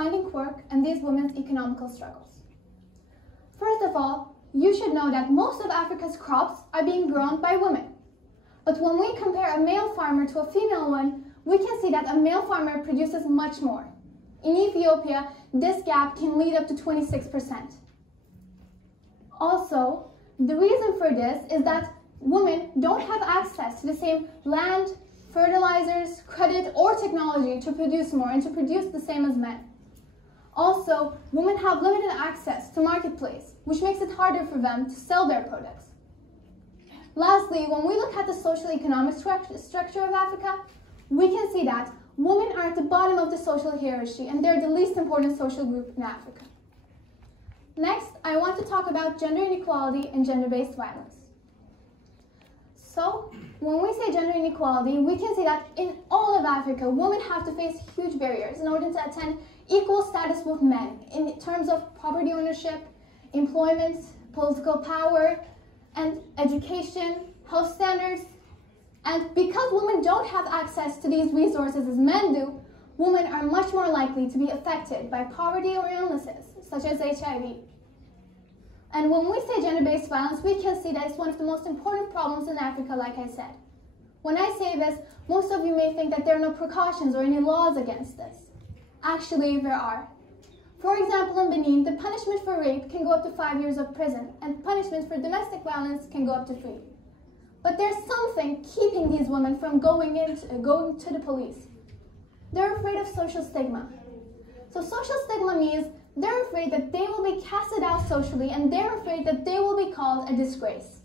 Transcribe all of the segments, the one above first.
finding work and these women's economical struggles. First of all, you should know that most of Africa's crops are being grown by women. But when we compare a male farmer to a female one, we can see that a male farmer produces much more. In Ethiopia, this gap can lead up to 26%. Also, the reason for this is that women don't have access to the same land, fertilizers, credit, or technology to produce more and to produce the same as men. Also, women have limited access to marketplace, which makes it harder for them to sell their products. Lastly, when we look at the social-economic structure of Africa, we can see that women are at the bottom of the social hierarchy and they're the least important social group in Africa. Next, I want to talk about gender inequality and gender-based violence. So, when we say gender inequality, we can see that in all of Africa, women have to face huge barriers in order to attain equal status with men in terms of property ownership, employment, political power, and education, health standards. And because women don't have access to these resources as men do, women are much more likely to be affected by poverty or illnesses, such as HIV. And when we say gender-based violence, we can see that it's one of the most important problems in Africa, like I said. When I say this, most of you may think that there are no precautions or any laws against this. Actually, there are. For example, in Benin, the punishment for rape can go up to 5 years of prison, and punishment for domestic violence can go up to 3. But there's something keeping these women from going to the police. They're afraid of social stigma. So social stigma means they're afraid that they will be casted out socially, and they're afraid that they will be called a disgrace.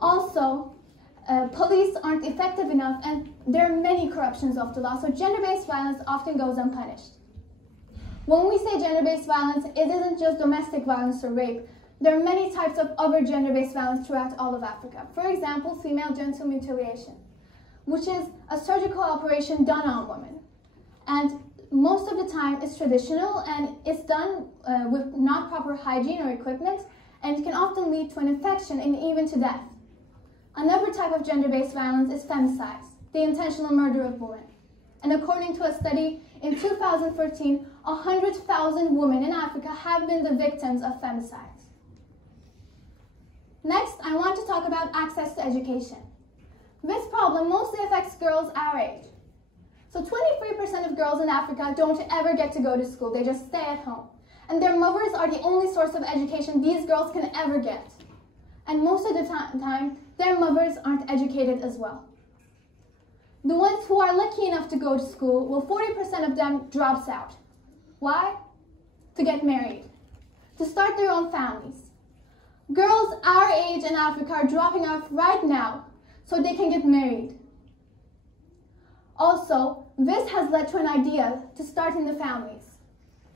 Also, police aren't effective enough, and there are many corruptions of the law, so gender-based violence often goes unpunished. When we say gender-based violence, it isn't just domestic violence or rape. There are many types of other gender-based violence throughout all of Africa. For example, female genital mutilation, which is a surgical operation done on women. And most of the time it's traditional and it's done with not proper hygiene or equipment, and it can often lead to an infection and even to death. Another type of gender-based violence is femicide, the intentional murder of women. And according to a study in 2013, 100,000 women in Africa have been the victims of femicide. Next, I want to talk about access to education. This problem mostly affects girls our age. So 23% of girls in Africa don't ever get to go to school, they just stay at home. And their mothers are the only source of education these girls can ever get. And most of the time, their mothers aren't educated as well. The ones who are lucky enough to go to school, well, 40% of them drops out. Why? To get married, to start their own families. Girls our age in Africa are dropping out right now so they can get married. Also, this has led to an idea to start in the families.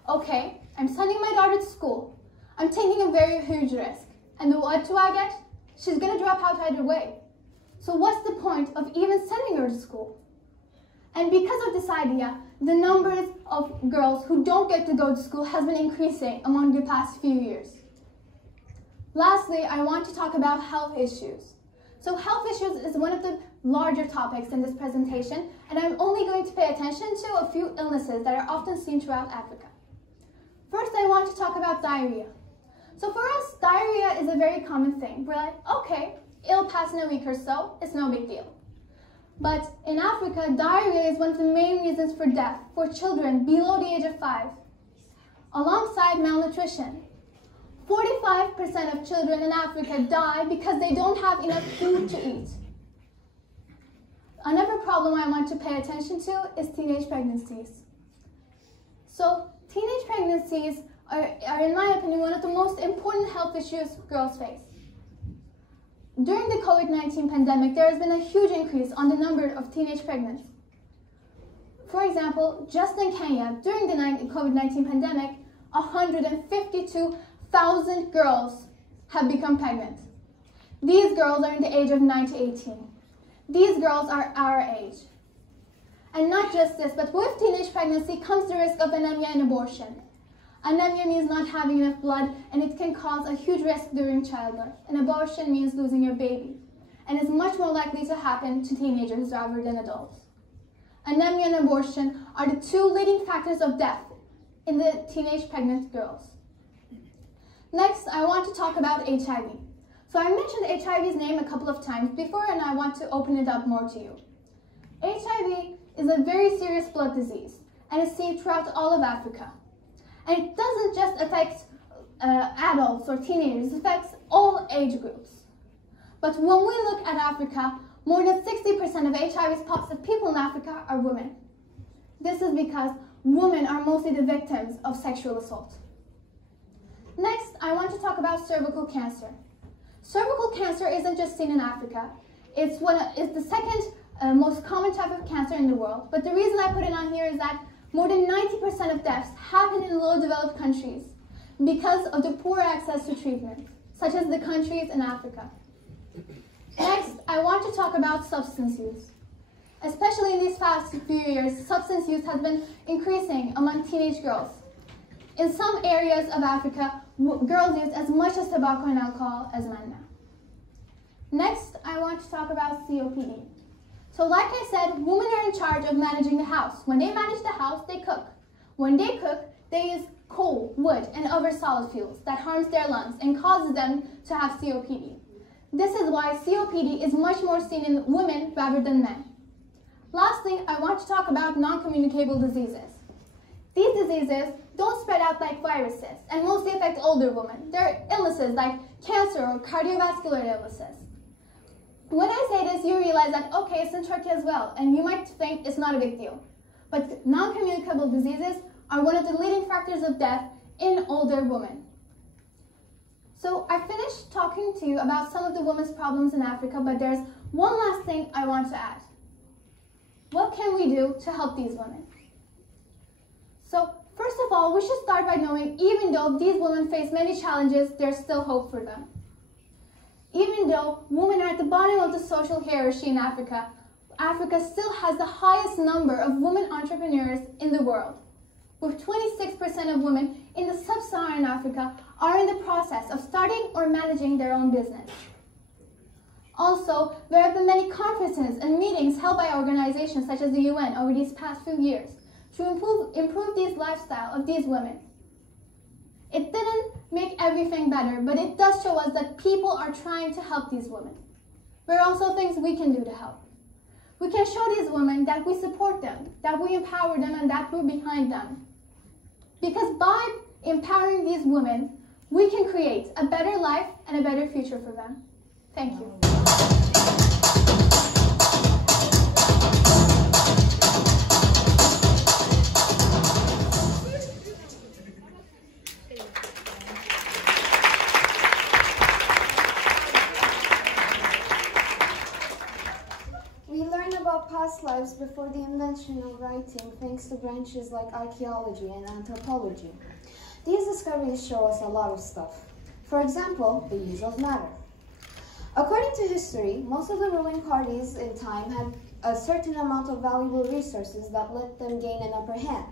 Okay, I'm sending my daughter to school. I'm taking a very huge risk. And what do I get? She's going to drop out either way. So what's the point of even sending her to school? And because of this idea, the numbers of girls who don't get to go to school has been increasing among the past few years. Lastly, I want to talk about health issues. So health issues is one of the larger topics in this presentation, and I'm only going to pay attention to a few illnesses that are often seen throughout Africa. First, I want to talk about diarrhea. So for us, diarrhea is a very common thing. We're like, okay, it'll pass in a week or so, it's no big deal. But in Africa, diarrhea is one of the main reasons for death for children below the age of 5, alongside malnutrition. 45% of children in Africa die because they don't have enough food to eat. Another problem I want to pay attention to is teenage pregnancies. So teenage pregnancies are, in my opinion, one of the most important health issues girls face. During the COVID-19 pandemic, there has been a huge increase on the number of teenage pregnancies. For example, just in Kenya, during the COVID-19 pandemic, 152,000 girls have become pregnant. These girls are in the age of 9 to 18. These girls are our age. And not just this, but with teenage pregnancy comes the risk of anemia and abortion. Anemia means not having enough blood, and it can cause a huge risk during childbirth. And abortion means losing your baby, and is much more likely to happen to teenagers rather than adults. anemia and abortion are the two leading factors of death in the teenage pregnant girls. Next, I want to talk about HIV. So I mentioned HIV's name a couple of times before, and I want to open it up more to you. HIV is a very serious blood disease, and is seen throughout all of Africa. And it doesn't just affect adults or teenagers, it affects all age groups. But when we look at Africa, more than 60% of HIV positive people in Africa are women. This is because women are mostly the victims of sexual assault. Next, I want to talk about cervical cancer. Cervical cancer isn't just seen in Africa. It's the second most common type of cancer in the world. But the reason I put it on here is that more than 90% of deaths happen in low developed countries because of the poor access to treatment, such as the countries in Africa. Next, I want to talk about substance use. Especially in these past few years, substance use has been increasing among teenage girls. In some areas of Africa, girls use as much as tobacco and alcohol as men now. Next, I want to talk about COPD. So like I said, women are in charge of managing the house. When they manage the house, they cook. When they cook, they use coal, wood, and other solid fuels that harms their lungs and causes them to have COPD. This is why COPD is much more seen in women rather than men. Lastly, I want to talk about non-communicable diseases. These diseases don't spread out like viruses and mostly affect older women. They're illnesses like cancer or cardiovascular illnesses. When I say this, you realize that, okay, it's in Turkey as well, and you might think it's not a big deal. But non-communicable diseases are one of the leading factors of death in older women. So I finished talking to you about some of the women's problems in Africa, but there's one last thing I want to add. What can we do to help these women? So first of all, we should start by knowing even though these women face many challenges, there's still hope for them. Even though women are at the bottom of the social hierarchy in Africa, Africa still has the highest number of women entrepreneurs in the world, with 26% of women in the sub-Saharan Africa are in the process of starting or managing their own business. Also, there have been many conferences and meetings held by organizations such as the UN over these past few years to improve the lifestyle of these women. It didn't make everything better, but it does show us that people are trying to help these women. There are also things we can do to help. We can show these women that we support them, that we empower them, and that we're behind them. Because by empowering these women, we can create a better life and a better future for them. Thank you. Past lives before the invention of writing thanks to branches like archaeology and anthropology. These discoveries show us a lot of stuff. For example, the use of matter. According to history, most of the ruling parties in time had a certain amount of valuable resources that let them gain an upper hand.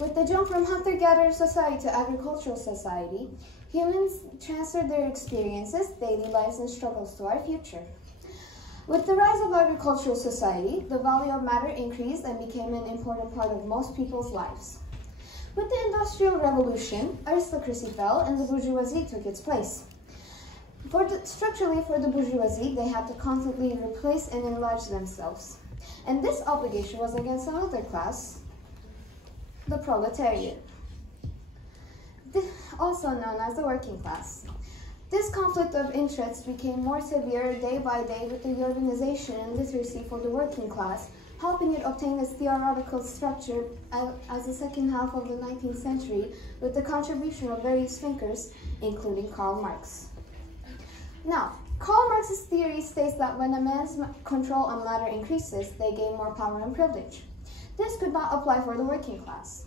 With the jump from hunter-gatherer society to agricultural society, humans transferred their experiences, daily lives, and struggles to our future. With the rise of agricultural society, the value of matter increased and became an important part of most people's lives. With the Industrial Revolution, aristocracy fell and the bourgeoisie took its place. Structurally, for the bourgeoisie, they had to constantly replace and enlarge themselves. And this obligation was against another class, the proletariat, also known as the working class. This conflict of interests became more severe day by day with the urbanization and literacy for the working class, helping it obtain its theoretical structure as the second half of the 19th century with the contribution of various thinkers, including Karl Marx. Now, Karl Marx's theory states that when a man's control on matter increases, they gain more power and privilege. This could not apply for the working class.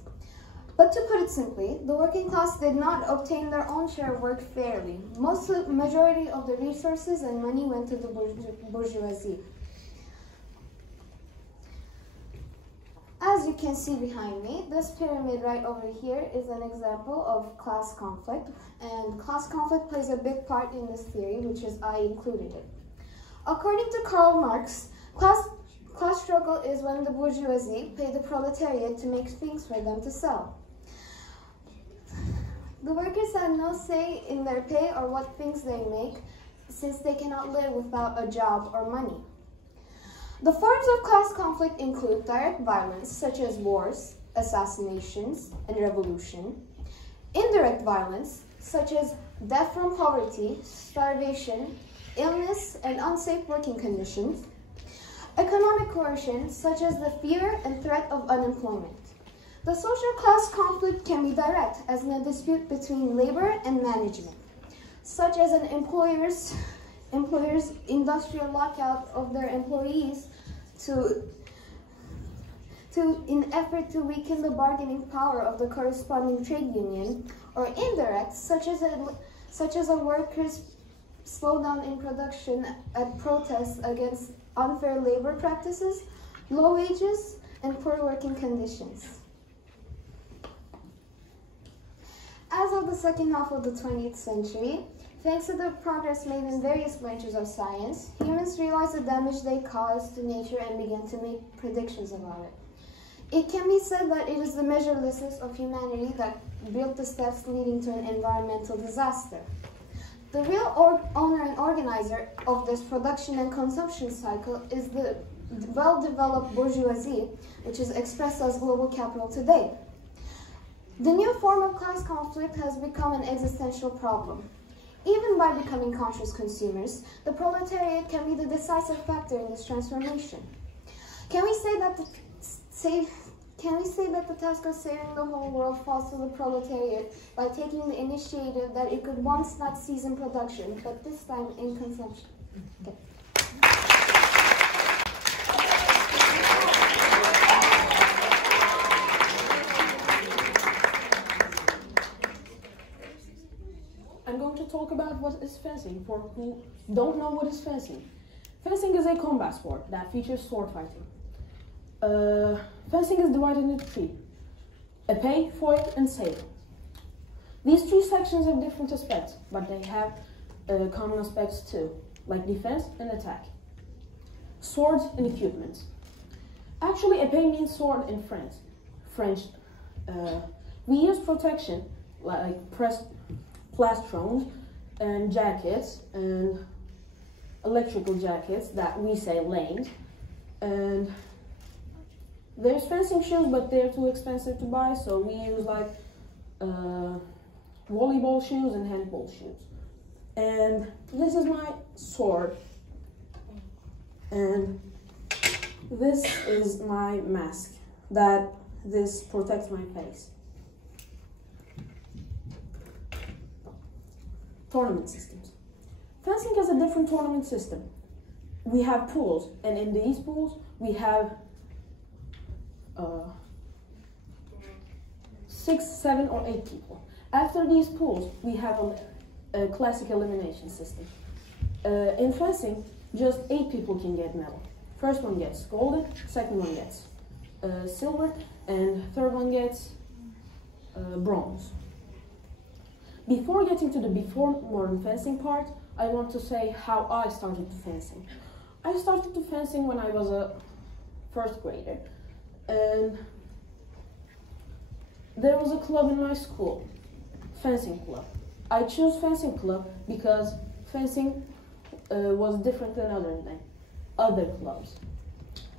But to put it simply, the working class did not obtain their own share of work fairly. Majority of the resources and money went to the bourgeoisie. As you can see behind me, this pyramid right over here is an example of class conflict, and class conflict plays a big part in this theory, which is I included it. According to Karl Marx, class Class struggle is when the bourgeoisie pay the proletariat to make things for them to sell. The workers have no say in their pay or what things they make, since they cannot live without a job or money. The forms of class conflict include direct violence, such as wars, assassinations, and revolution; indirect violence, such as death from poverty, starvation, illness, and unsafe working conditions; economic coercion, such as the fear and threat of unemployment. The social class conflict can be direct, as in a dispute between labor and management, such as an employer's industrial lockout of their employees in effort to weaken the bargaining power of the corresponding trade union; or indirect, such as a workers' slowdown in production at protests against unfair labor practices, low wages, and poor working conditions. As of the second half of the 20th century, thanks to the progress made in various branches of science, humans realized the damage they caused to nature and began to make predictions about it. It can be said that it is the measurelessness of humanity that built the steps leading to an environmental disaster. The real owner and organizer of this production and consumption cycle is the well-developed bourgeoisie, which is expressed as global capital today. The new form of class conflict has become an existential problem. Even by becoming conscious consumers, the proletariat can be the decisive factor in this transformation. Can we say that the task of saving the whole world falls to the proletariat by taking the initiative that it could once not cease in production, but this time in consumption? Okay. I'm going to talk about what is fencing for who don't know what is fencing. Fencing is a combat sport that features sword fighting. Fencing is divided into three: épée, foil, and sabre. These three sections have different aspects, but they have common aspects too, like defense and attack. Swords and equipment. Actually, épée means sword in French. We use protection like plastrons and jackets and electrical jackets that we say lanes. And there's fencing shoes, but they're too expensive to buy, so we use like volleyball shoes and handball shoes. And this is my sword, and this is my mask that this protects my face. Tournament systems. Fencing has a different tournament system. We have pools, and in these pools we have 6, 7, or 8 people. After these pools, we have a classic elimination system. In fencing, just 8 people can get medal. First one gets golden, second one gets silver, and third one gets bronze. Before getting to the before modern fencing part, I want to say how I started to fencing. I started to fencing when I was a first grader, and there was a club in my school, fencing club. I chose fencing club because fencing was different than other clubs.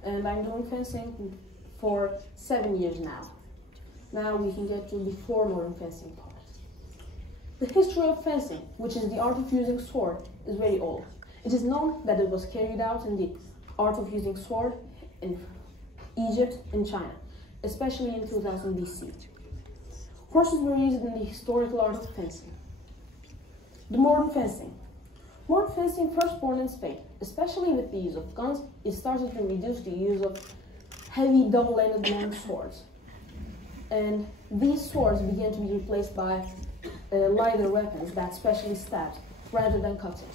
And I'm doing fencing for 7 years now. Now we can get to the before modern fencing part. The history of fencing, which is the art of using sword, is very old. It is known that it was carried out in the art of using sword in Egypt and China, especially in 2000 BC. Horses were used in the historical art of fencing. The modern fencing. Modern fencing, first born in Spain, especially with the use of guns, it started to reduce the use of heavy double-ended long swords. And these swords began to be replaced by lighter weapons that specially stabbed rather than cutting.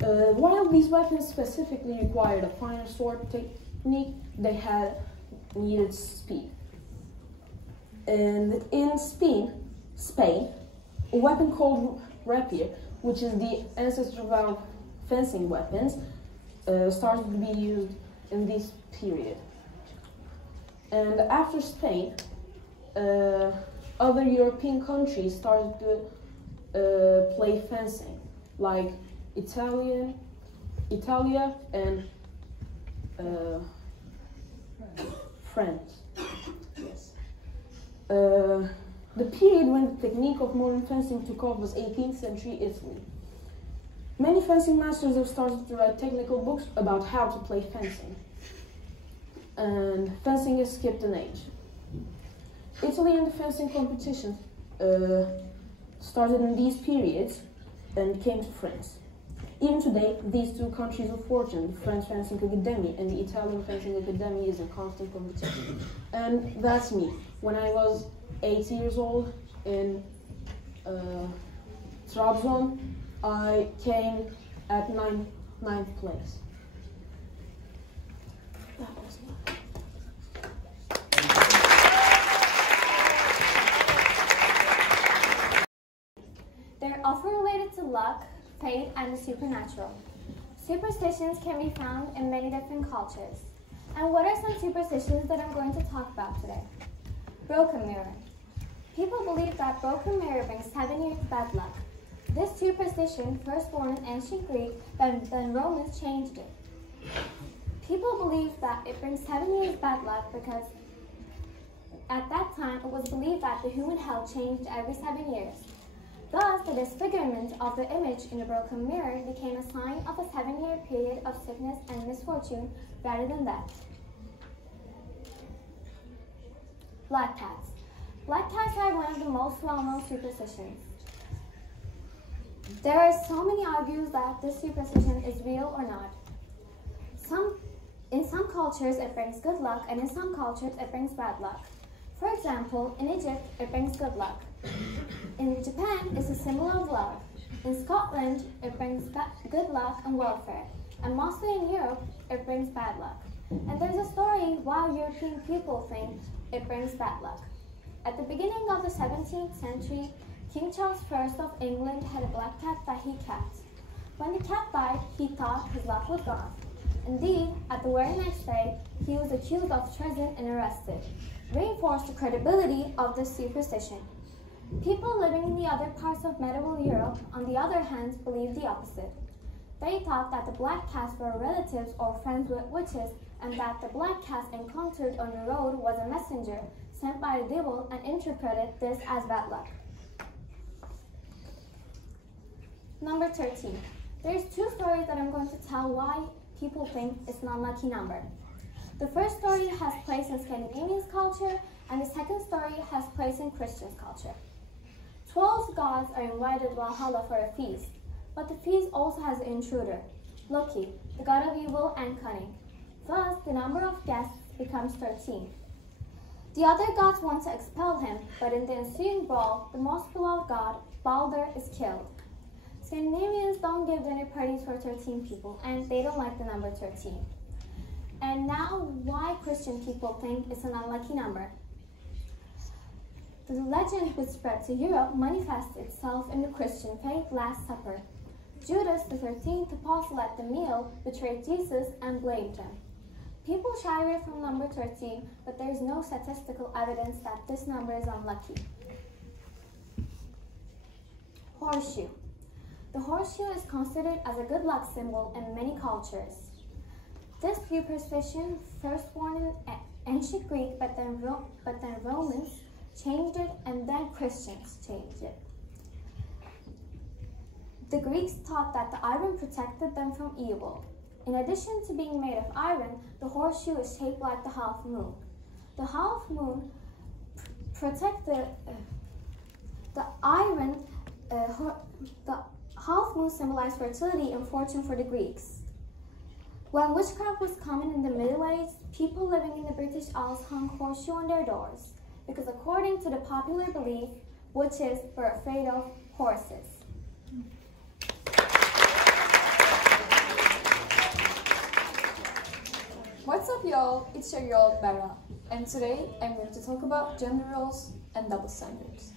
While these weapons specifically required a finer sword technique, they needed speed. And in Spain, a weapon called rapier, which is the ancestor of our fencing weapons, started to be used in this period. And after Spain, other European countries started to play fencing, like Italia and France. Yes. The period when the technique of modern fencing took off was 18th century Italy. Many fencing masters have started to write technical books about how to play fencing. And fencing has skipped an age. Italy and the fencing competitions started in these periods and came to France. Even today, these two countries of fortune, the French Fencing Academy and the Italian Fencing Academy, is in constant competition. And that's me. When I was 8 years old in Trabzon, I came at ninth place. That was mine. They're often related to luck, fate, and the supernatural. Superstitions can be found in many different cultures. And what are some superstitions that I'm going to talk about today? Broken mirror. People believe that broken mirror brings 7 years bad luck. This superstition, first born in ancient Greek, then Romans changed it. People believe that it brings 7 years bad luck because at that time it was believed that the human health changed every 7 years. Thus, the disfigurement of the image in the broken mirror became a sign of a 7-year period of sickness and misfortune rather than death. Black cats. Black cats are one of the most well-known superstitions. There are so many arguments that this superstition is real or not. In some cultures it brings good luck, and in some cultures it brings bad luck. For example, in Egypt it brings good luck. In Japan, it's a symbol of love. In Scotland, it brings good luck and welfare. And mostly in Europe, it brings bad luck. And there's a story why European people think it brings bad luck. At the beginning of the 17th century, King Charles I of England had a black cat that he kept. When the cat died, he thought his luck was gone. Indeed, at the very next day, he was accused of treason and arrested, reinforced the credibility of this superstition. People living in the other parts of medieval Europe, on the other hand, believed the opposite. They thought that the black cats were relatives or friends with witches, and that the black cats encountered on the road was a messenger sent by the devil, and interpreted this as bad luck. Number 13. There's two stories that I'm going to tell why people think it's an unlucky number. The first story has place in Scandinavian culture, and the second story has place in Christian culture. 12 gods are invited to Valhalla for a feast, but the feast also has an intruder, Loki, the god of evil and cunning. Thus, the number of guests becomes 13. The other gods want to expel him, but in the ensuing brawl, the most beloved god, Balder, is killed. Scandinavians don't give dinner parties for 13 people, and they don't like the number 13. And now, why Christian people think it's an unlucky number? The legend which spread to Europe manifests itself in the Christian faith Last Supper. Judas, the 13th apostle at the meal, betrayed Jesus and blamed him. People shy away from number 13, but there is no statistical evidence that this number is unlucky. Horseshoe. The horseshoe is considered as a good luck symbol in many cultures. This superstition, first born in ancient Greek, but then Romans changed it, and then Christians changed it. The Greeks thought that the iron protected them from evil. In addition to being made of iron, the horseshoe is shaped like the half moon. The half moon protects the half moon symbolized fertility and fortune for the Greeks. When witchcraft was common in the Middle Ages, people living in the British Isles hung horseshoe on their doors, because according to the popular belief, witches were afraid of horses. What's up, y'all? It's your girl Mara, and today I'm going to talk about gender roles and double standards.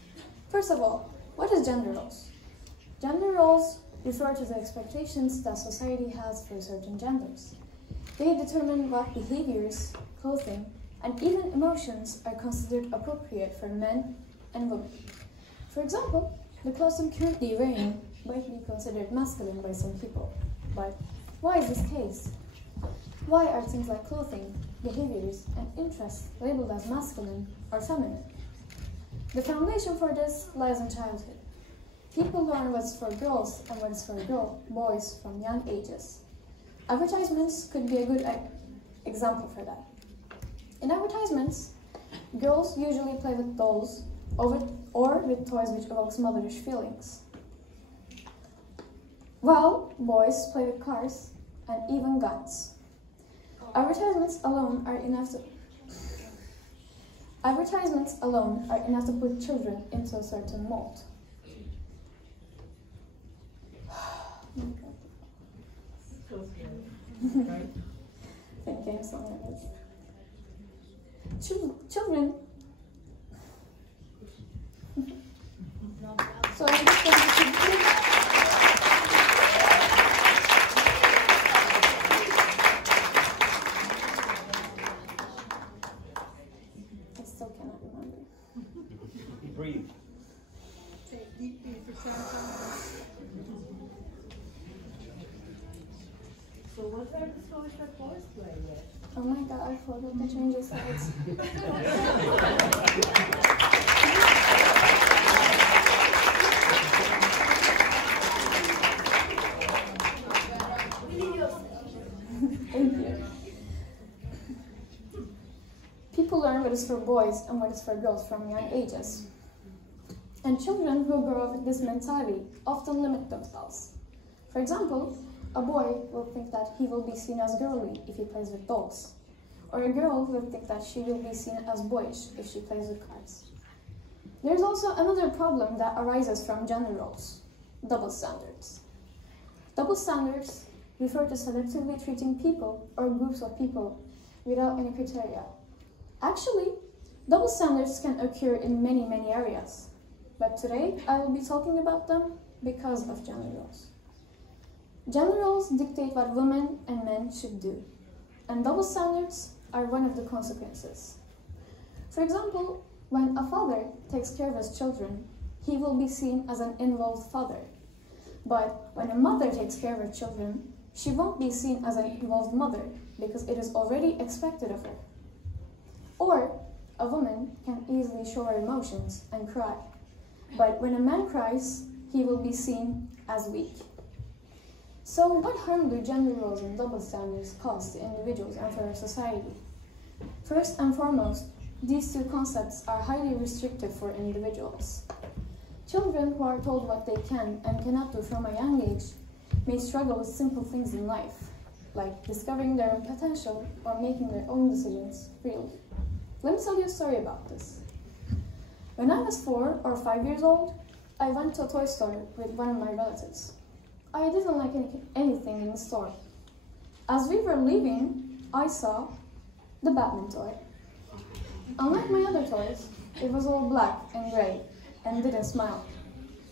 First of all, what is gender roles? Gender roles refer to the expectations that society has for certain genders. They determine what behaviors, clothing, and even emotions are considered appropriate for men and women. For example, the clothes I'm currently wearing might be considered masculine by some people. But why is this case? Why are things like clothing, behaviors, and interests labeled as masculine or feminine? The foundation for this lies in childhood. People learn what's for girls and what is for boys from young ages. Advertisements could be a good example for that. In advertisements, girls usually play with dolls or with toys which evokes motherish feelings, while boys play with cars and even guns. Advertisements alone are enough to put children into a certain mold. Thinking so nervous. Children. So I'm just going to I still cannot remember. Breathe. Take deep breath for 10 times. So what are the toys that boys play with? Oh my god, I forgot to change the slides. Thank you. People learn what is for boys and what is for girls from young ages. And children who grow up with this mentality often limit themselves. For example, a boy will think that he will be seen as girly if he plays with dolls. Or a girl will think that she will be seen as boyish if she plays with cars. There's also another problem that arises from gender roles: double standards. Double standards refer to selectively treating people or groups of people without any criteria. Actually, double standards can occur in many, many areas. But today, I will be talking about them because of gender roles. Gender roles dictate what women and men should do, and double standards are one of the consequences. For example, when a father takes care of his children, he will be seen as an involved father. But when a mother takes care of her children, she won't be seen as an involved mother because it is already expected of her. Or a woman can easily show her emotions and cry, but when a man cries, he will be seen as weak. So what harm do gender roles and double standards cause to individuals and for our society? First and foremost, these two concepts are highly restrictive for individuals. Children who are told what they can and cannot do from a young age may struggle with simple things in life, like discovering their own potential or making their own decisions freely. Let me tell you a story about this. When I was 4 or 5 years old, I went to a toy store with one of my relatives. I didn't like anything in the store. As we were leaving, I saw the Batman toy. Unlike my other toys, it was all black and gray and didn't smile,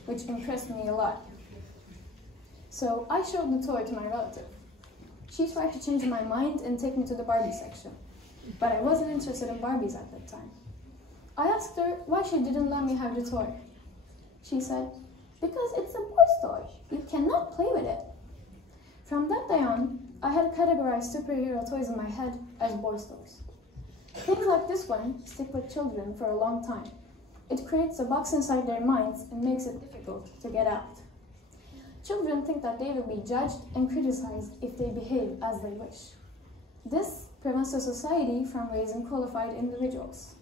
which impressed me a lot. So I showed the toy to my relative. She tried to change my mind and take me to the Barbie section, but I wasn't interested in Barbies at that time. I asked her why she didn't let me have the toy. She said, "Because it's a boy's toy. You cannot play with it." From that day on, I had categorized superhero toys in my head as boys' toys. Things like this one stick with children for a long time. It creates a box inside their minds and makes it difficult to get out. Children think that they will be judged and criticized if they behave as they wish. This prevents the society from raising qualified individuals.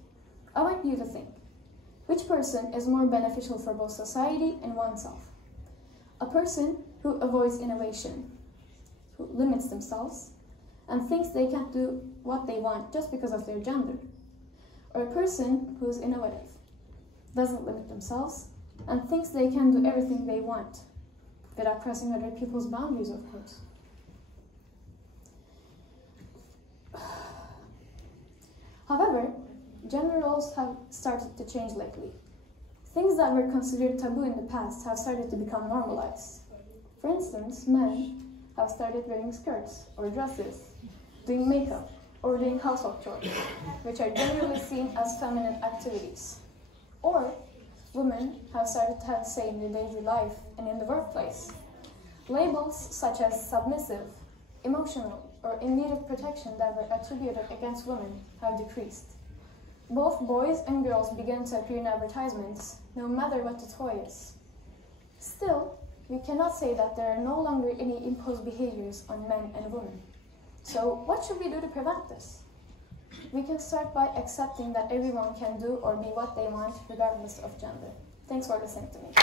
I want you to think. Which person is more beneficial for both society and oneself? A person who avoids innovation, who limits themselves, and thinks they can't do what they want just because of their gender. Or a person who is innovative, doesn't limit themselves, and thinks they can do everything they want, without crossing other people's boundaries, of course. However, gender roles have started to change lately. Things that were considered taboo in the past have started to become normalized. For instance, men have started wearing skirts or dresses, doing makeup, or doing household chores, which are generally seen as feminine activities. Or women have started to have say in their daily life and in the workplace. Labels such as submissive, emotional, or in need of protection that were attributed against women have decreased. Both boys and girls began to appear in advertisements, no matter what the toy is. Still, we cannot say that there are no longer any imposed behaviors on men and women. So, what should we do to prevent this? We can start by accepting that everyone can do or be what they want, regardless of gender. Thanks for listening to me.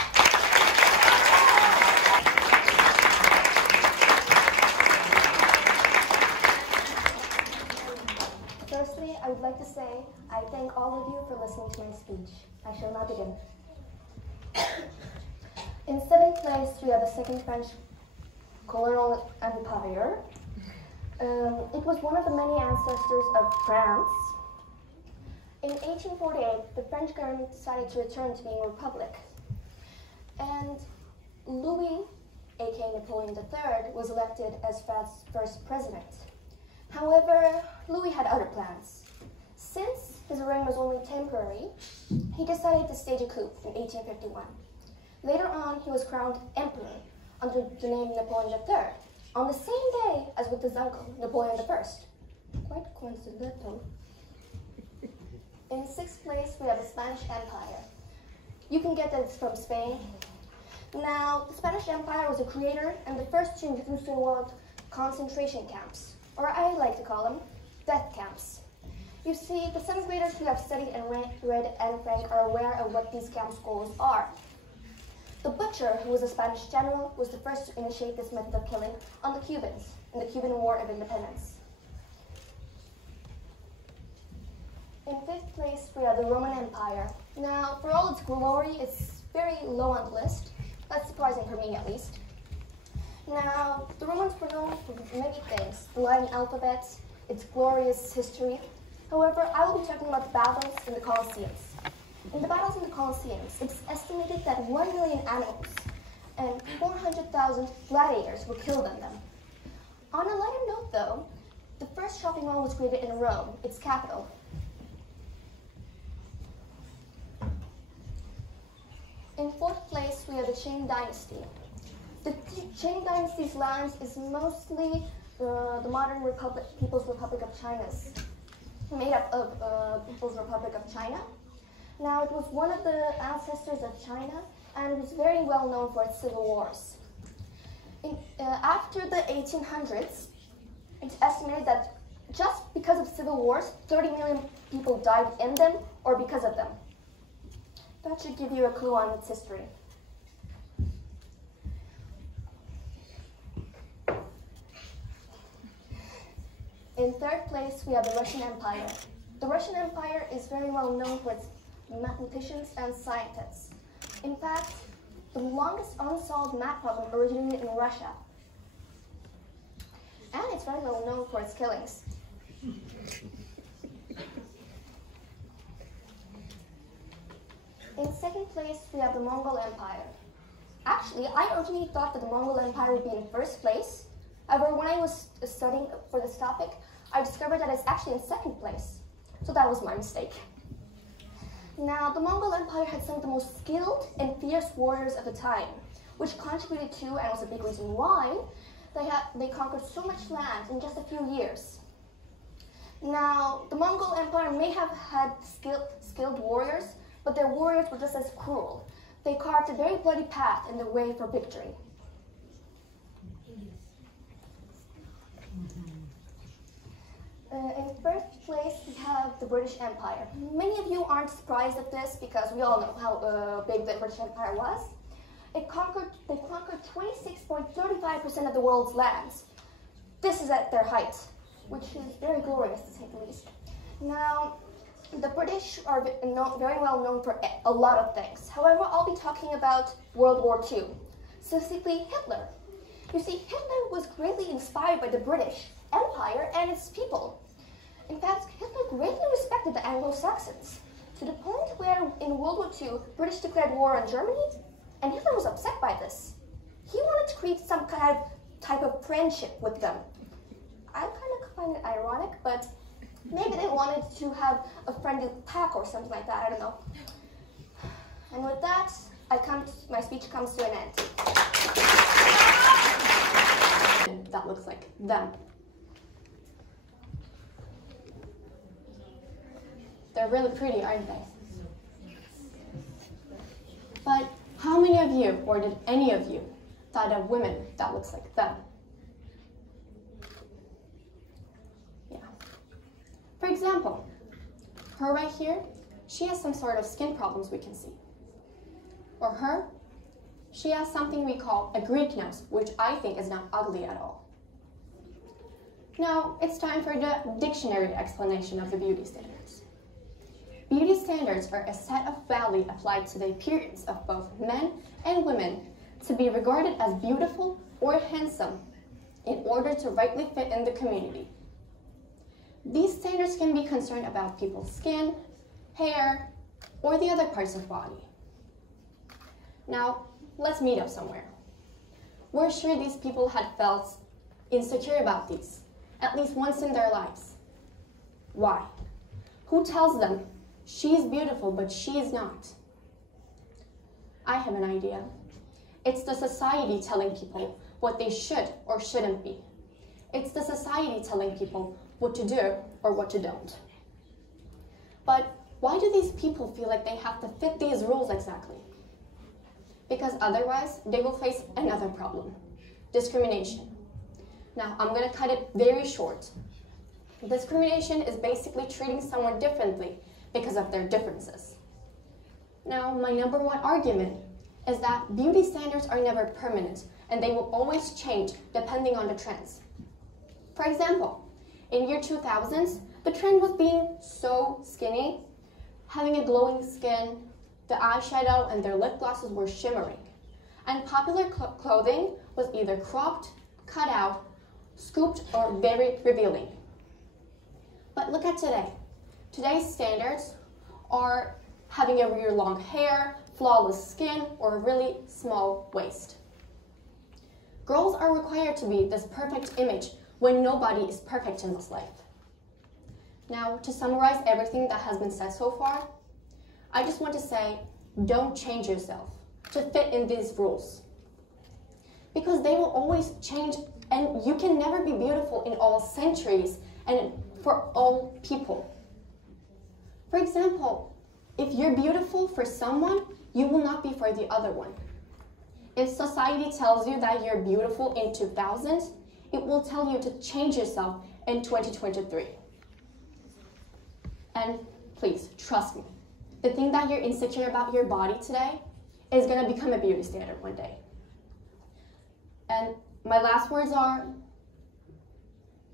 Firstly, I would like to say I thank all of you for listening to my speech. I shall now begin. In 7th place, we have the Second French colonial empire. It was one of the many ancestors of France. In 1848, the French government decided to return to being a republic. And Louis, aka Napoleon III, was elected as France's first president. However, Louis had other plans. Since his reign was only temporary, he decided to stage a coup in 1851. Later on, he was crowned emperor under the name Napoleon III, on the same day as with his uncle, Napoleon I. Quite coincidental. In 6th place, we have the Spanish Empire. You can get that it's from Spain. Now, the Spanish Empire was the creator and the first to introduce to the world concentration camps, or I like to call them death camps. You see, the 7th graders who have studied and read Anne Frank are aware of what these camps' goals are. The butcher, who was a Spanish general, was the first to initiate this method of killing on the Cubans in the Cuban War of Independence. In 5th place, we have the Roman Empire. Now, for all its glory, it's very low on the list. That's surprising for me, at least. Now, the Romans were known for many things: the Latin alphabet, its glorious history. However, I will be talking about the battles in the Colosseums. In the battles in the Colosseums, it's estimated that 1 million animals and 400,000 gladiators were killed in them. On a lighter note, though, the first shopping mall was created in Rome, its capital. In 4th place, we have the Qing Dynasty. The Qing Dynasty's lands is mostly the modern People's Republic of China's, made up of People's Republic of China. Now, it was one of the ancestors of China, and it was very well known for its civil wars. After the 1800s, it's estimated that just because of civil wars, 30 million people died in them or because of them. That should give you a clue on its history. In 3rd place, we have the Russian Empire. The Russian Empire is very well known for its mathematicians and scientists. In fact, the longest unsolved math problem originated in Russia. And it's very well known for its killings. In 2nd place, we have the Mongol Empire. Actually, I originally thought that the Mongol Empire would be in 1st place. However, when I was studying for this topic, I discovered that it's actually in 2nd place. So that was my mistake. Now, the Mongol Empire had some of the most skilled and fierce warriors of the time, which contributed to, and was a big reason why, they conquered so much land in just a few years. Now, the Mongol Empire may have had skilled warriors, but their warriors were just as cruel. They carved a very bloody path in the way for victory. In 1st place, we have the British Empire. Many of you aren't surprised at this because we all know how big the British Empire was. They conquered 26.35% of the world's lands. This is at their height, which is very glorious to say the least. Now, the British are very well known for a lot of things. However, I'll be talking about World War II, specifically Hitler. You see, Hitler was greatly inspired by the British Empire and its people. In fact, Hitler greatly respected the Anglo-Saxons, to the point where in World War II, British declared war on Germany, and Hitler was upset by this. He wanted to create some kind of type of friendship with them. I kind of find it ironic, but maybe they wanted to have a friendly pack or something like that, I don't know. And with that, my speech comes to an end. That looks like them. They're really pretty, aren't they? But how many of you, or did any of you, thought of women that looks like them? Yeah. For example, her right here, she has some sort of skin problems we can see. Or her, she has something we call a Greek nose, which I think is not ugly at all. Now, it's time for the dictionary explanation of the beauty standards. Beauty standards are a set of values applied to the appearance of both men and women to be regarded as beautiful or handsome in order to rightly fit in the community. These standards can be concerned about people's skin, hair, or the other parts of the body. Now, let's meet up somewhere. We're sure these people had felt insecure about these, at least once in their lives. Why? Who tells them she's beautiful but she's not? I have an idea. It's the society telling people what they should or shouldn't be. It's the society telling people what to do or what to don't. But why do these people feel like they have to fit these rules exactly? Because otherwise, they will face another problem, discrimination. Now, I'm going to cut it very short. Discrimination is basically treating someone differently because of their differences. Now, my number one argument is that beauty standards are never permanent and they will always change depending on the trends. For example, in year 2000s, the trend was being so skinny, having a glowing skin, the eyeshadow and their lip glosses were shimmering. And popular clothing was either cropped, cut out, scooped, or very revealing. But look at today. Today's standards are having a really long hair, flawless skin, or a really small waist. Girls are required to be this perfect image when nobody is perfect in this life. Now, to summarize everything that has been said so far, I just want to say, don't change yourself to fit in these rules. Because they will always change, and you can never be beautiful in all centuries and for all people. For example, if you're beautiful for someone, you will not be for the other one. If society tells you that you're beautiful in 2000, it will tell you to change yourself in 2023. And please, trust me, the thing that you're insecure about your body today is going to become a beauty standard one day. And my last words are,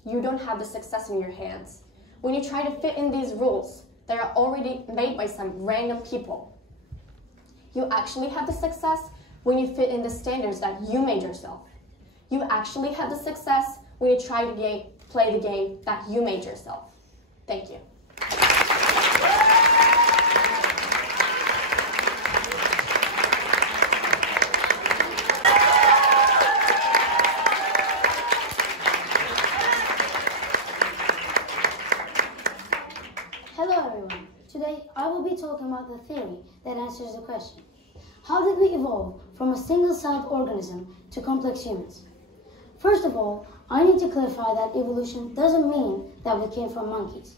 you don't have the success in your hands. When you try to fit in these rules that are already made by some random people, you actually have the success when you fit in the standards that you made yourself. You actually have the success when you try to play the game that you made yourself. Thank you. Hello everyone. Today I will be talking about the theory that answers the question, how did we evolve from a single-celled organism to complex humans? First of all, I need to clarify that evolution doesn't mean that we came from monkeys.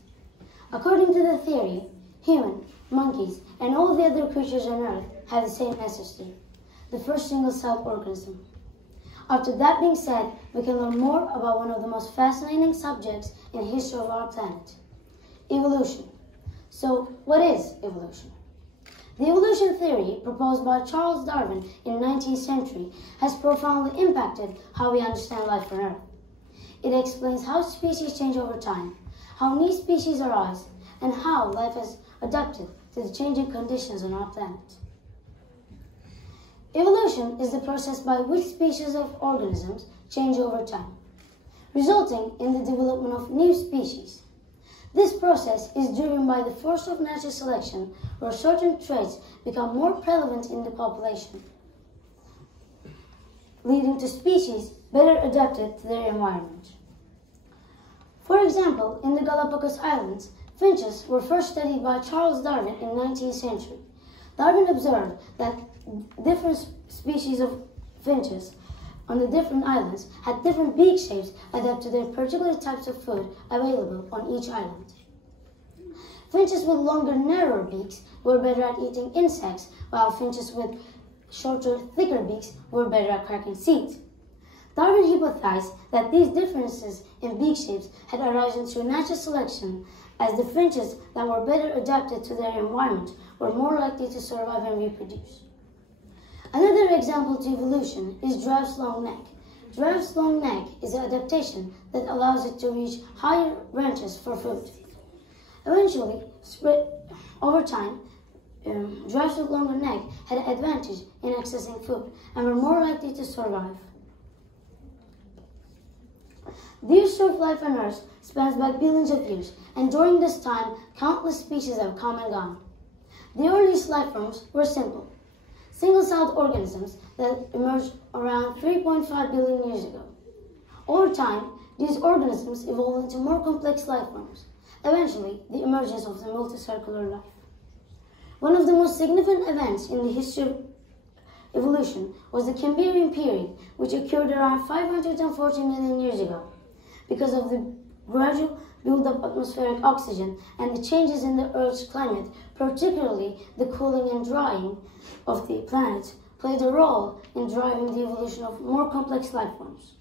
According to the theory, human, monkeys, and all the other creatures on Earth have the same ancestry, the first single-celled organism. After that being said, we can learn more about one of the most fascinating subjects in the history of our planet, evolution. So, what is evolution? The evolution theory proposed by Charles Darwin in the 19th century has profoundly impacted how we understand life on Earth. It explains how species change over time, how new species arise, and how life has adapted to the changing conditions on our planet. Evolution is the process by which species of organisms change over time, resulting in the development of new species. This process is driven by the force of natural selection, where certain traits become more prevalent in the population. leading to species better adapted to their environment. For example, in the Galapagos Islands, finches were first studied by Charles Darwin in the 19th century. Darwin observed that different species of finches on the different islands had different beak shapes adapted to their particular types of food available on each island. Finches with longer, narrower beaks were better at eating insects, while finches with shorter, thicker beaks were better at cracking seeds. Darwin hypothesized that these differences in beak shapes had arisen through natural selection, as the finches that were better adapted to their environment were more likely to survive and reproduce. Another example to evolution is giraffe's long neck. Giraffe's long neck is an adaptation that allows it to reach higher branches for food. Eventually, over time, giraffes with longer neck had an advantage in accessing food and were more likely to survive. The history of life on Earth spans back billions of years, and during this time, countless species have come and gone. The earliest life forms were simple, single-celled organisms that emerged around 3.5 billion years ago. Over time, these organisms evolved into more complex life forms, eventually the emergence of the multicellular life. One of the most significant events in the history of evolution was the Cambrian period, which occurred around 540 million years ago. Because of the gradual build-up of atmospheric oxygen and the changes in the Earth's climate, particularly the cooling and drying of the planet, played a role in driving the evolution of more complex life forms.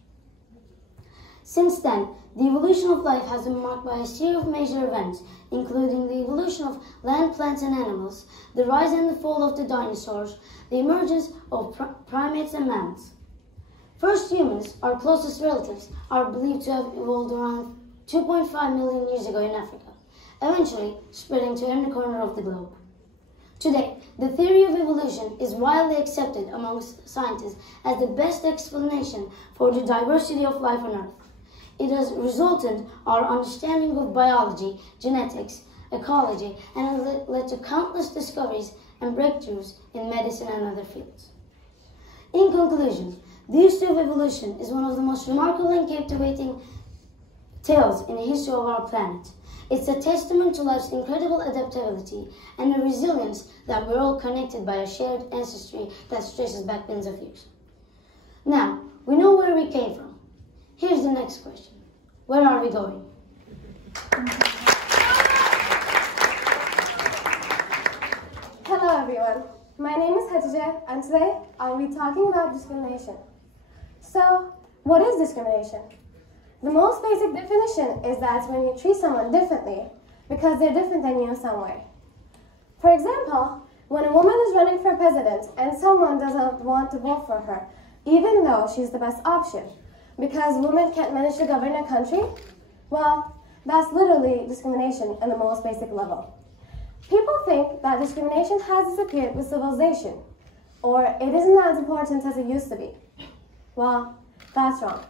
Since then, the evolution of life has been marked by a series of major events, including the evolution of land, plants, and animals, the rise and the fall of the dinosaurs, the emergence of primates and mammals. First humans, our closest relatives, are believed to have evolved around 2.5 million years ago in Africa, eventually spreading to every corner of the globe. Today, the theory of evolution is widely accepted amongst scientists as the best explanation for the diversity of life on Earth. It has resulted in our understanding of biology, genetics, ecology, and has led to countless discoveries and breakthroughs in medicine and other fields. In conclusion, the history of evolution is one of the most remarkable and captivating tales in the history of our planet. It's a testament to life's incredible adaptability and the resilience that we're all connected by a shared ancestry that stretches back billions of years. Now, we know where we came from. Here's the next question. Where are we going? Hello everyone, my name is Ettiler, and today I'll be talking about discrimination. So, what is discrimination? The most basic definition is that when you treat someone differently because they're different than you in some way. For example, when a woman is running for president and someone doesn't want to vote for her, even though she's the best option, because women can't manage to govern a country, well, that's literally discrimination on the most basic level. People think that discrimination has disappeared with civilization, or it isn't as important as it used to be. Well, that's wrong.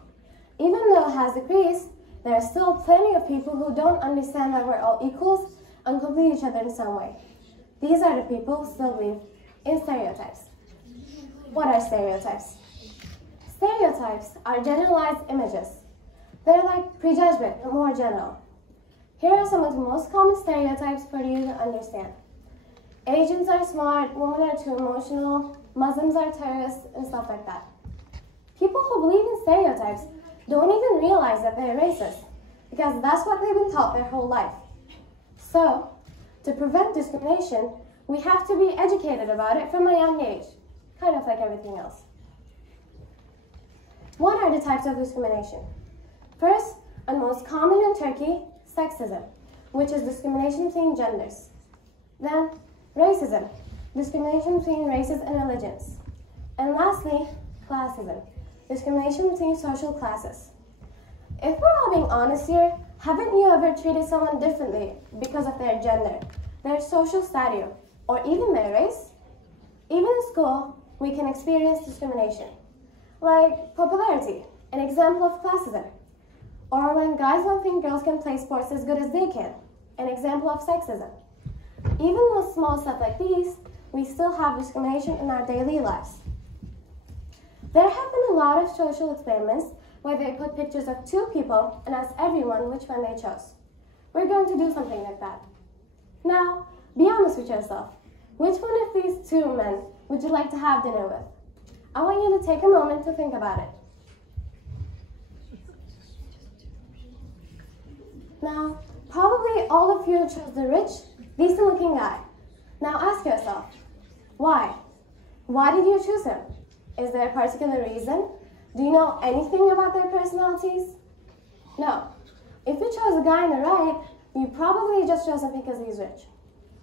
Even though it has decreased, there are still plenty of people who don't understand that we're all equals and complete each other in some way. These are the people who still believe in stereotypes. What are stereotypes? Stereotypes are generalized images. They're like prejudgment, but more general. Here are some of the most common stereotypes for you to understand. Asians are smart, women are too emotional, Muslims are terrorists, and stuff like that. People who believe in stereotypes don't even realize that they're racist, because that's what they've been taught their whole life. So, to prevent discrimination, we have to be educated about it from a young age, kind of like everything else. What are the types of discrimination? First, and most common in Turkey, sexism, which is discrimination between genders. Then, racism, discrimination between races and religions. And lastly, classism, discrimination between social classes. If we're all being honest here, haven't you ever treated someone differently because of their gender, their social status, or even their race? Even in school, we can experience discrimination. Like popularity, an example of classism. Or when guys don't think girls can play sports as good as they can, an example of sexism. Even with small stuff like these, we still have discrimination in our daily lives. There have been a lot of social experiments where they put pictures of two people and ask everyone which one they chose. We're going to do something like that. Now, be honest with yourself. Which one of these two men would you like to have dinner with? I want you to take a moment to think about it. Now, probably all of you chose the rich, decent-looking guy. Now ask yourself, why? Why did you choose him? Is there a particular reason? Do you know anything about their personalities? No. If you chose the guy on the right, you probably just chose him because he's rich.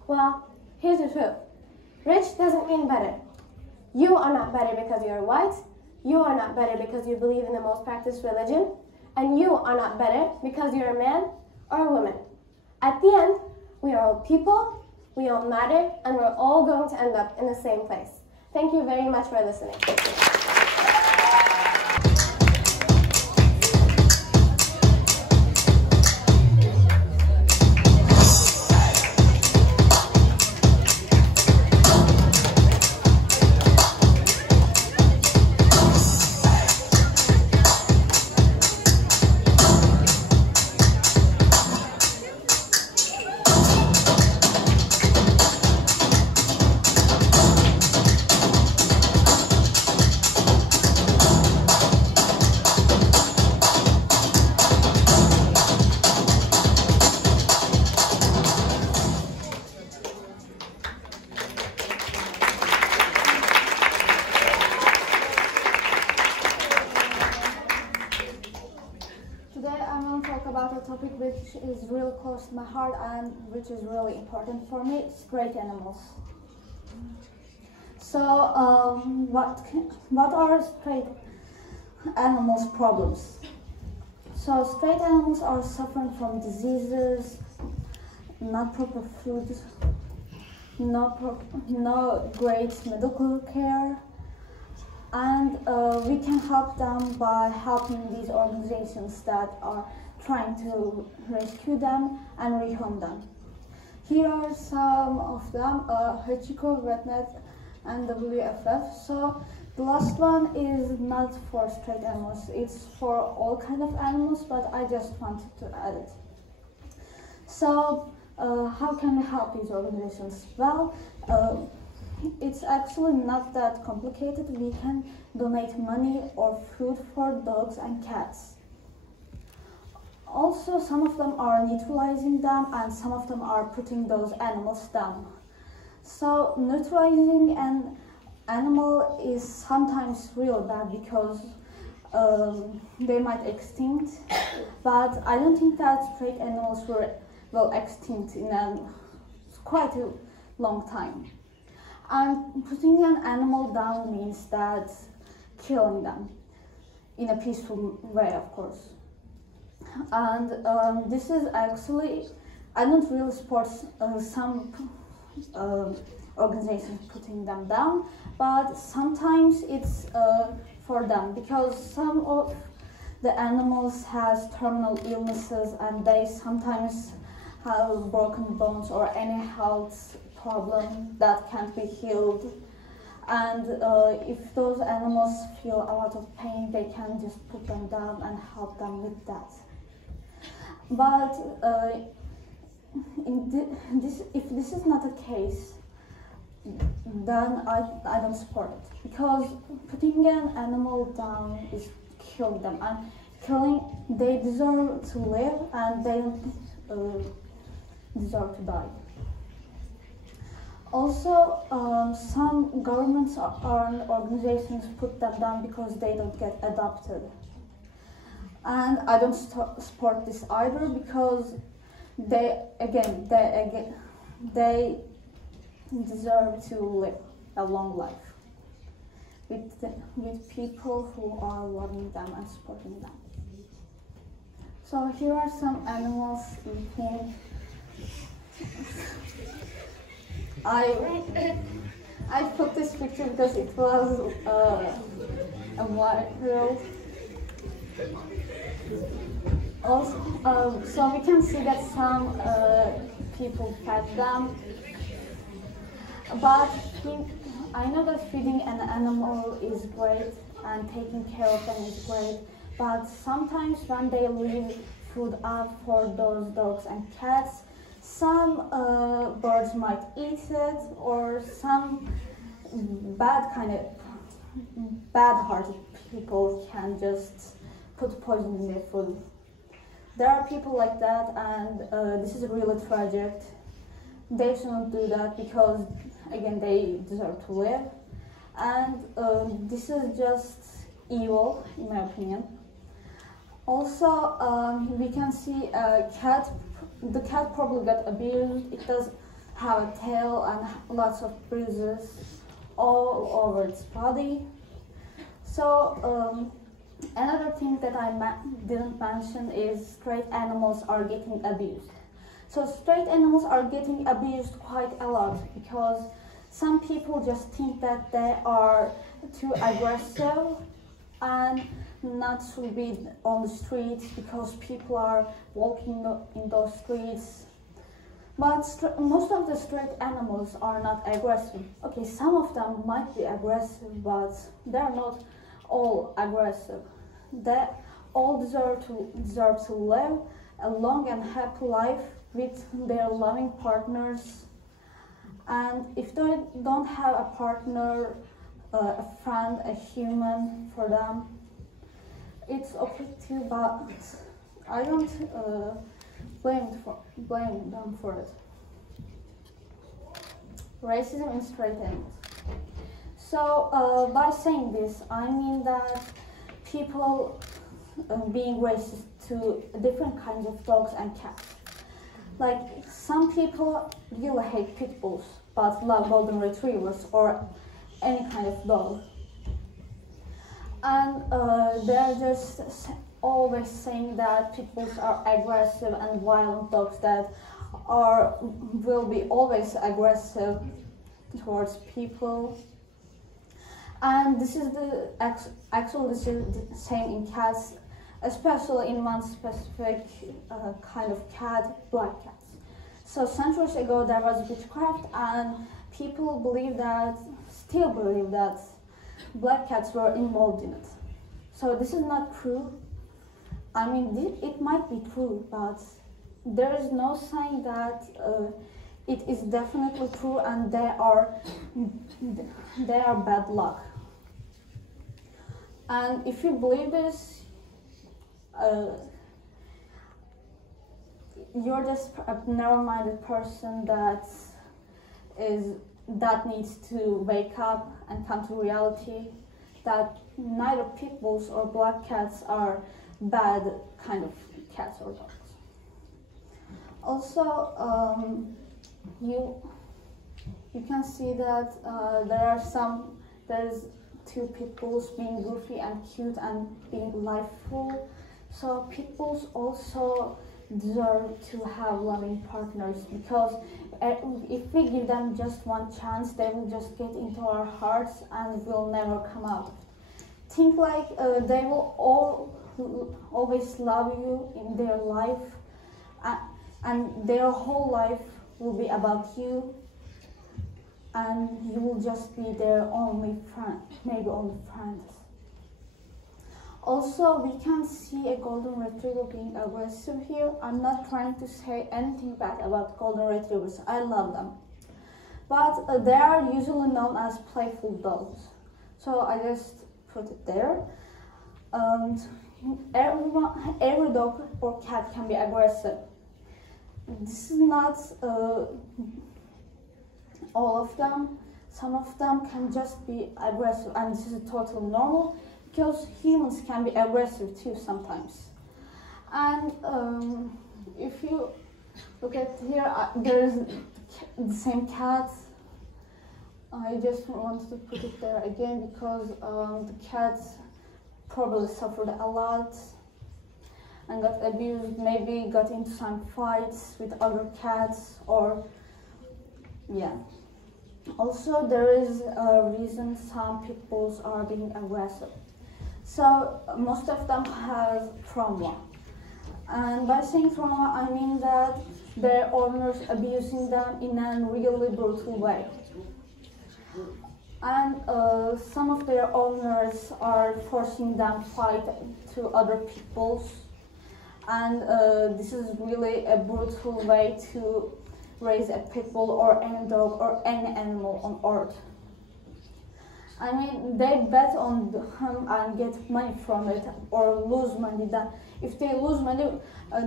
Well, here's the truth. Rich doesn't mean better. You are not better because you're white. You are not better because you believe in the most practiced religion. And you are not better because you're a man or a woman. At the end, we are all people, we all matter, and we're all going to end up in the same place. Thank you very much for listening. Topic which is really close to my heart and which is really important for me, stray animals. So, what are stray animals' problems? So, stray animals are suffering from diseases, not proper food, no great medical care, and we can help them by helping these organizations that are trying to rescue them and rehome them. Here are some of them, Hachiko, Wetnet, and WFF. So the last one is not for stray animals, it's for all kind of animals, but I just wanted to add it. So how can we help these organizations? Well, it's actually not that complicated. We can donate money or food for dogs and cats. Also, some of them are neutralizing them and some of them are putting those animals down. So neutralizing an animal is sometimes real bad because they might extinct, but I don't think that stray animals will extinct in quite a long time. And putting an animal down means that killing them in a peaceful way, of course. And this is actually, I don't really support some organizations putting them down, but sometimes it's for them because some of the animals has terminal illnesses and they sometimes have broken bones or any health problem that can't be healed. And if those animals feel a lot of pain, they can just put them down and help them with that. But if this is not the case, then I don't support it. Because putting an animal down is killing them. And they deserve to live and they don't deserve to die. Also, some governments or organizations put them down because they don't get adopted. And I don't support this either because they deserve to live a long life with people who are loving them and supporting them. So here are some animals eating. I put this picture because it was a viral. Also, so we can see that some people pet them, but I know that feeding an animal is great and taking care of them is great. But sometimes when they leave food out for those dogs and cats, some birds might eat it, or some bad-hearted people can just put poison in their food. There are people like that, and this is really tragic. They shouldn't do that because, again, they deserve to live. And this is just evil, in my opinion. Also, we can see a cat. The cat probably got abused. It does have a tail and lots of bruises all over its body. So another thing that I didn't mention is stray animals are getting abused. So stray animals are getting abused quite a lot because some people just think that they are too aggressive and not to be on the streets because people are walking in those streets. But most of the stray animals are not aggressive. Okay, some of them might be aggressive, but they're not all aggressive. They all deserve to live a long and happy life with their loving partners. And if they don't have a partner, a friend, a human for them, it's okay too, but I don't blame them for it. Racism in stray animals. So by saying this, I mean that people being racist to different kinds of dogs and cats. Like some people really hate pit bulls, but love golden retrievers or any kind of dog. And they're just always saying that pit bulls are aggressive and violent dogs that will be always aggressive towards people. And this is actually this is the same in cats, especially in one specific kind of cat, black cats. So centuries ago there was witchcraft, and people still believe that black cats were involved in it. So this is not true. I mean, it might be true, but there is no sign that it is definitely true, and they are bad luck. And if you believe this, you're just a narrow-minded person that needs to wake up and come to reality that neither pit bulls or black cats are bad kind of cats or dogs. Also, you can see that there's two pit bulls being goofy and cute and being lifeful. So pit bulls also deserve to have loving partners, because if we give them just one chance, they will just get into our hearts and will never come out. Think like they will always love you in their life, and their whole life will be about you, and you will just be their only friend, maybe only friends. Also, we can see a golden retriever being aggressive here. I'm not trying to say anything bad about golden retrievers. I love them. But they are usually known as playful dogs. So I just put it there. Every dog or cat can be aggressive. This is not all of them. Some of them can just be aggressive, and this is totally normal, because humans can be aggressive too sometimes. And if you look at here, there's the same cat. I just wanted to put it there again because the cat probably suffered a lot and got abused, maybe got into some fights with other cats, or yeah. Also, there is a reason some pit bulls are being aggressive. So most of them have trauma. And by saying trauma, I mean that their owners abusing them in a really brutal way. and some of their owners are forcing them to fight to other people's, and this is really a brutal way to raise a pit bull or any dog or any animal on earth. I mean, they bet on them and get money from it or lose money. Then if they lose money,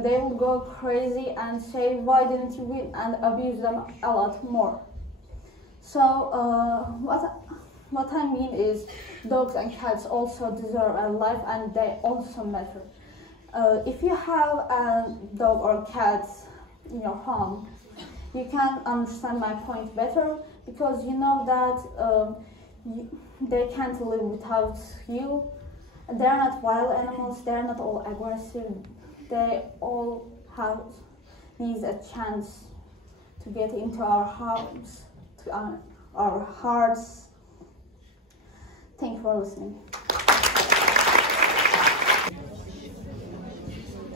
they will go crazy and say, why didn't you win, and abuse them a lot more. So what I mean is dogs and cats also deserve a life and they also matter. If you have a dog or cat in your home, you can understand my point better, because you know that they can't live without you. They're not wild animals, they're not all aggressive. They all need a chance to get into our homes, to our hearts. Thank you for listening.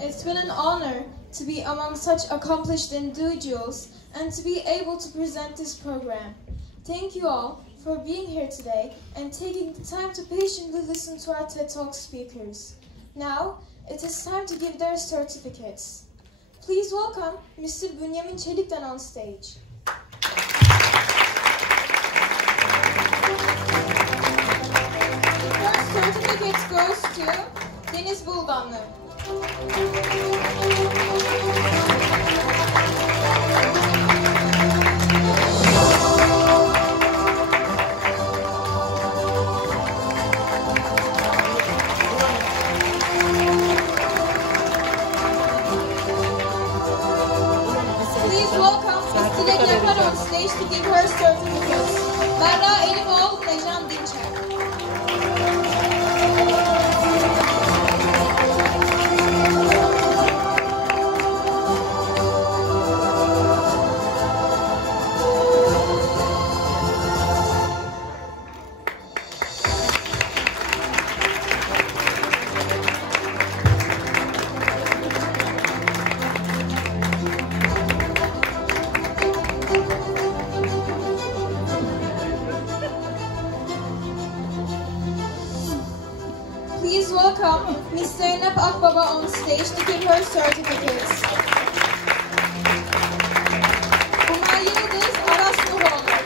It's been an honor to be among such accomplished individuals and to be able to present this program. Thank you all for being here today and taking the time to patiently listen to our TED Talk speakers. Now, it is time to give their certificates. Please welcome Mr. Bünyamin Çelik'ten on stage. The first certificate goes to Deniz Buldanlı. On stage to give her certificates. Berra Elimoğlu, Necan Dinçer. Please welcome Ms. Zeynep Akbaba on stage to give her certificates. Umay Yıldız, Aras Nuhoğlu.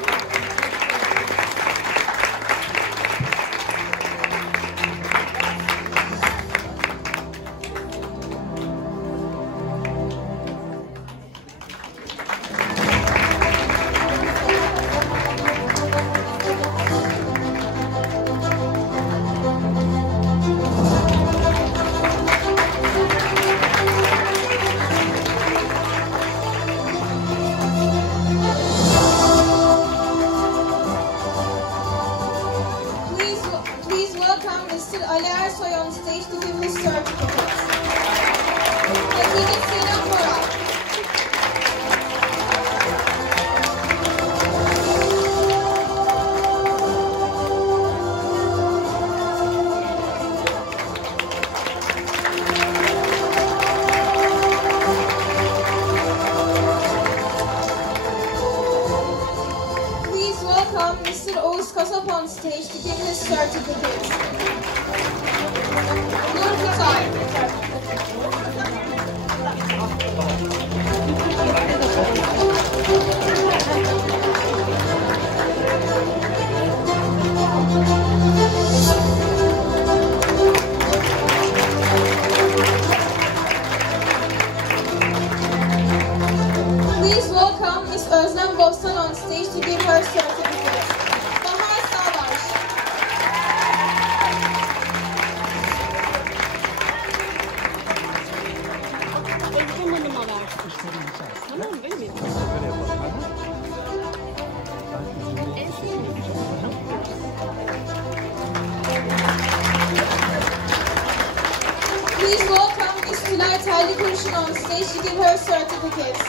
On stage to give her certificates.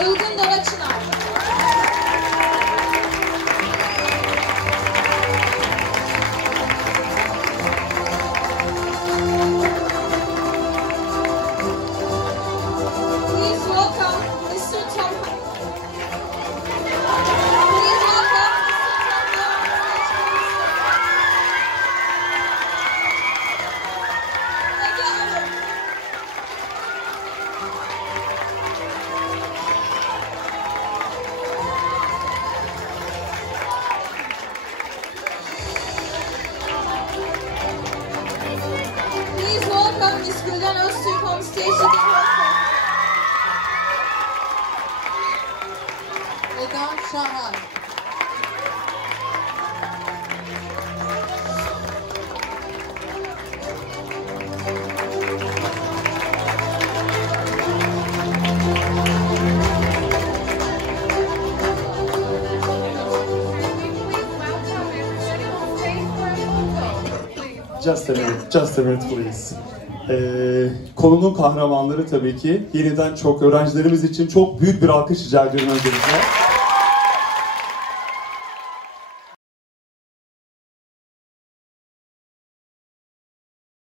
Ilgın Dora Çınar. Please welcome Mr. Tom. Please welcome Mr. Tom. Gülden Öztürk on stage to give her Eda Şahan. Just a minute please. Konunun kahramanları tabii ki yeniden çok öğrencilerimiz için çok büyük bir alkış rica ediyorum öncelikle.